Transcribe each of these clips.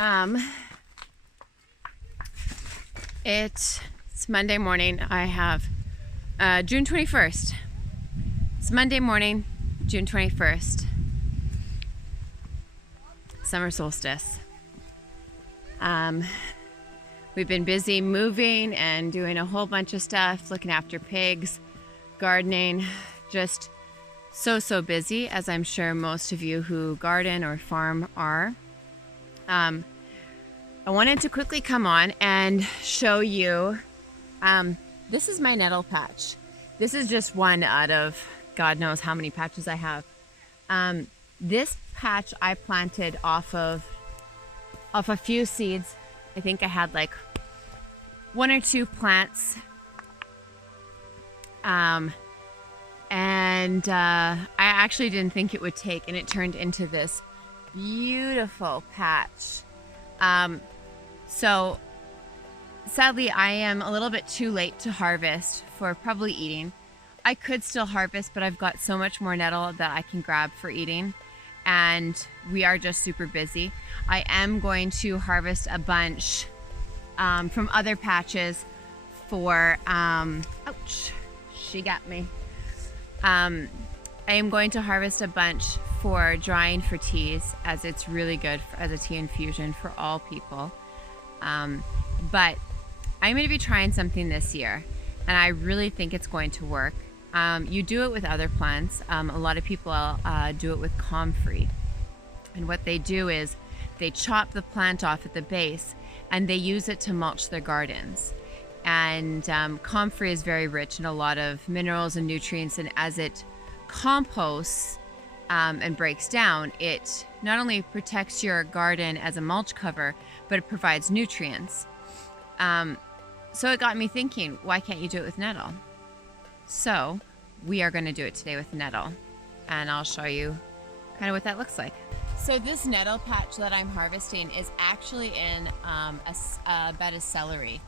Um, it's Monday morning. I have June 21st. It's Monday morning, June 21st. Summer solstice. We've been busy moving and doing a whole bunch of stuff, looking after pigs, gardening, just so busy, as I'm sure most of you who garden or farm are. I wanted to quickly come on and show you, this is my nettle patch. This is just one out of God knows how many patches I have. This patch I planted off of a few seeds. I think I had like 1 or 2 plants. And I actually didn't think it would take, and it turned into this beautiful patch. So sadly, I am a little bit too late to harvest for probably eating. I could still harvest, but I've got so much more nettle that I can grab for eating, and we are just super busy. I am going to harvest a bunch from other patches for, ouch, she got me. I am going to harvest a bunch for drying for teas, as it's really good as a tea infusion for all people. But I'm going to be trying something this year, and I really think it's going to work. You do it with other plants. A lot of people do it with comfrey. And what they do is they chop the plant off at the base and they use it to mulch their gardens. And comfrey is very rich in a lot of minerals and nutrients, and as it composts and breaks down, it not only protects your garden as a mulch cover, but it provides nutrients. So it got me thinking, why can't you do it with nettle? So we are going to do it today with nettle, and I'll show you kind of what that looks like. So this nettle patch that I'm harvesting is actually in a bed of celery.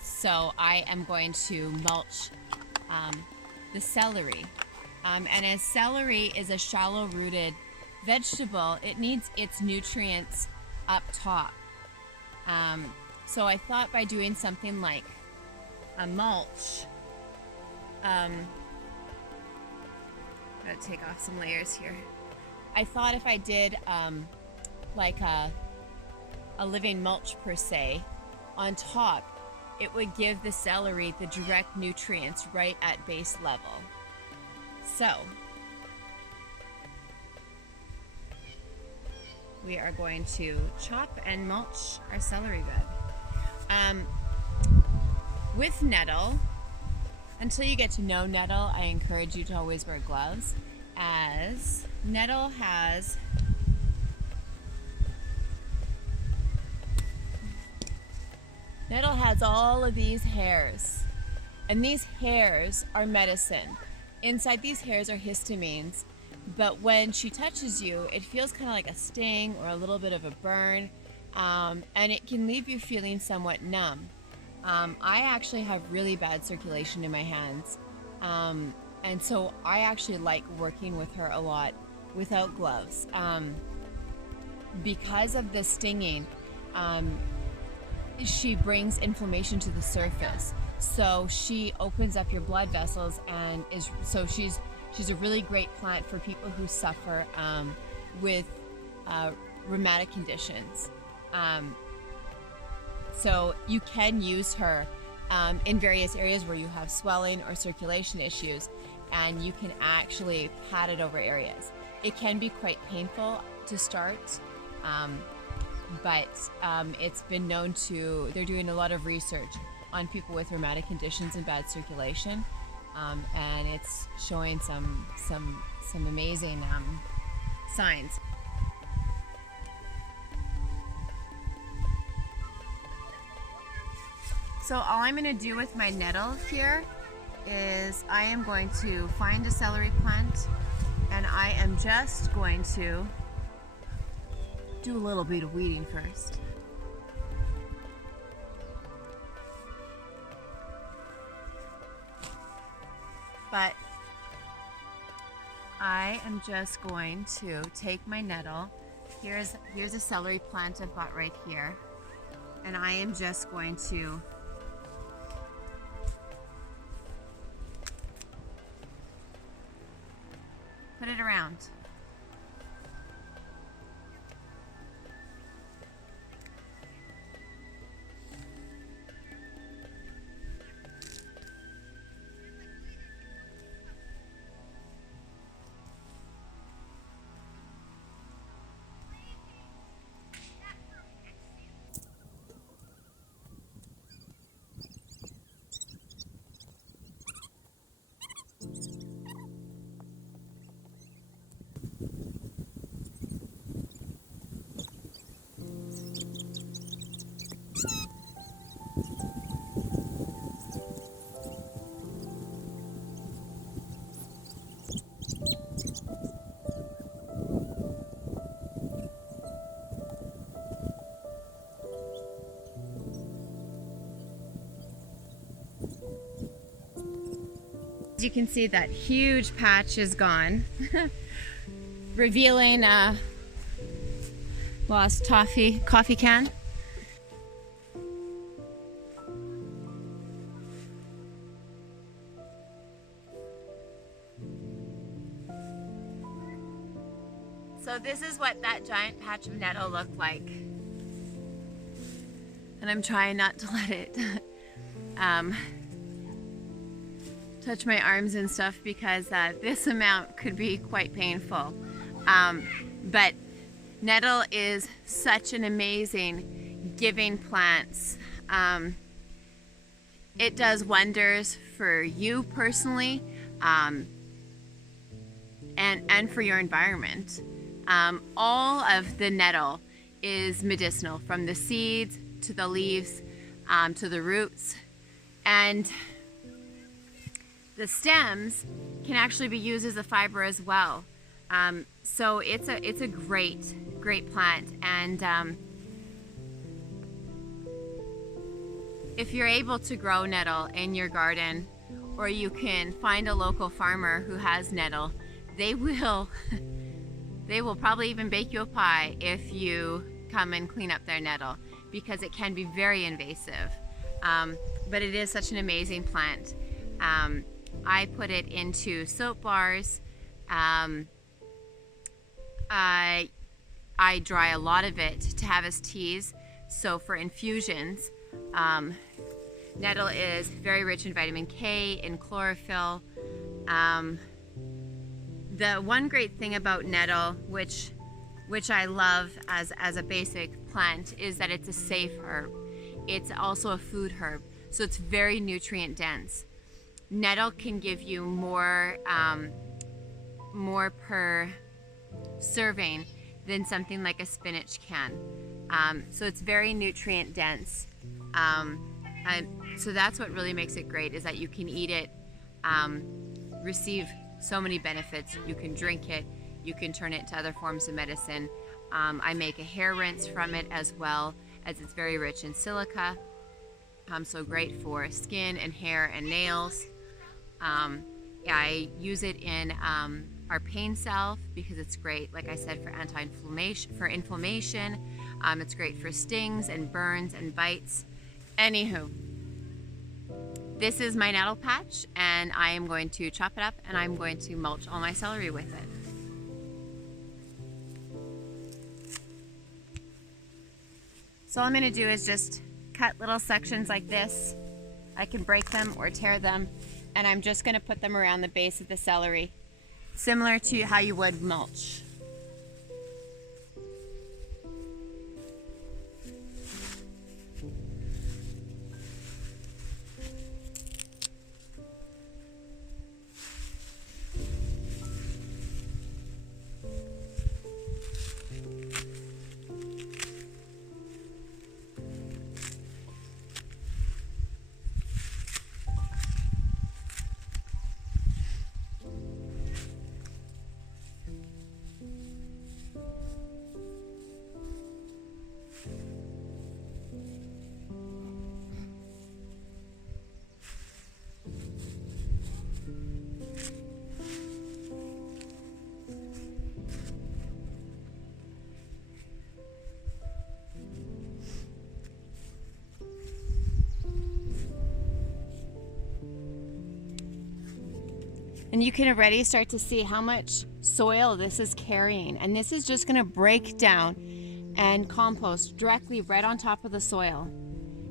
So I am going to mulch the celery. And as celery is a shallow-rooted vegetable, it needs its nutrients up top. So I thought by doing something like a mulch, gotta take off some layers here. I thought if I did like a living mulch per se on top, it would give the celery the direct nutrients right at base level. So we are going to chop and mulch our celery bed. With nettle, until you get to know nettle, I encourage you to always wear gloves, as nettle has all of these hairs, and these hairs are medicine. Inside these hairs are histamines, but when she touches you, it feels kind of like a sting or a little bit of a burn, and it can leave you feeling somewhat numb. I actually have really bad circulation in my hands, and so I actually like working with her a lot without gloves. Because of the stinging, she brings inflammation to the surface. So she opens up your blood vessels, and she's a really great plant for people who suffer with rheumatic conditions. So you can use her in various areas where you have swelling or circulation issues, and you can actually pat it over areas. It can be quite painful to start, but it's been known to, they're doing a lot of research on people with rheumatic conditions and bad circulation, and it's showing some amazing signs. So all I'm going to do with my nettle here is I am going to find a celery plant, and I am just going to do a little bit of weeding first. But I am just going to take my nettle Here's a celery plant I've got right here, and I am just going to put it around. As you can see, that huge patch is gone, revealing a lost coffee can. So this is what that giant patch of nettle looked like. And I'm trying not to let it touch my arms and stuff, because this amount could be quite painful. But nettle is such an amazing giving plant. It does wonders for you personally, and for your environment. All of the nettle is medicinal, from the seeds to the leaves to the roots, and the stems can actually be used as a fiber as well. So it's a great plant, and if you're able to grow nettle in your garden, or you can find a local farmer who has nettle, they will probably even bake you a pie if you come and clean up their nettle, because it can be very invasive. But it is such an amazing plant. I put it into soap bars. I dry a lot of it to have as teas. So for infusions, nettle is very rich in vitamin K and chlorophyll. The one great thing about nettle, which I love as a basic plant, is that it's a safe herb. It's also a food herb, so it's very nutrient dense. Nettle can give you more per serving than something like a spinach can. So it's very nutrient dense. And so that's what really makes it great, is that you can eat it, receive so many benefits. You can drink it, you can turn it into other forms of medicine. I make a hair rinse from it as well, as it's very rich in silica. So great for skin and hair and nails. I use it in our pain salve because it's great, like I said, for anti-inflammation, for inflammation. It's great for stings and burns and bites. Anywho, this is my nettle patch, and I am going to chop it up, and I'm going to mulch all my celery with it. So all I'm going to do is just cut little sections like this. I can break them or tear them, and I'm just going to put them around the base of the celery, similar to how you would mulch. And you can already start to see how much soil this is carrying. And this is just gonna break down and compost directly right on top of the soil.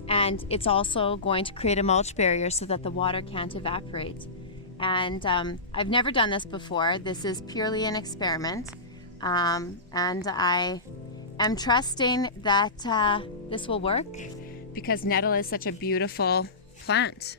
And it's also going to create a mulch barrier so that the water can't evaporate. And I've never done this before. This is purely an experiment. And I am trusting that this will work because nettle is such a beautiful plant.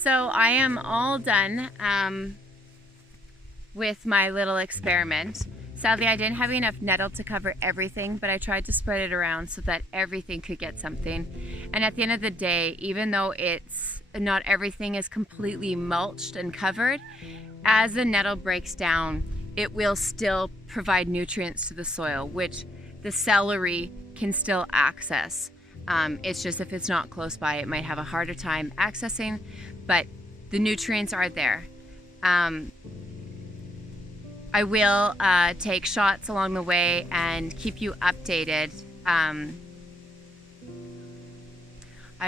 So I am all done with my little experiment. Sadly, I didn't have enough nettle to cover everything, but I tried to spread it around so that everything could get something. And at the end of the day, even though it's not everything is completely mulched and covered, as the nettle breaks down, it will still provide nutrients to the soil, which the celery can still access. It's just if it's not close by, it might have a harder time accessing, but the nutrients are there. I will take shots along the way and keep you updated. I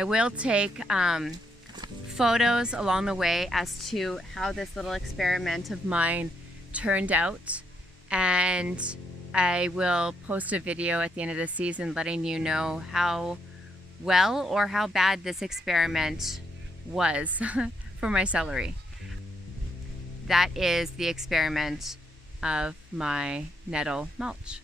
will take photos along the way as to how this little experiment of mine turned out, and I will post a video at the end of the season letting you know how well or how bad this experiment was for my celery. That is the experiment of my nettle mulch.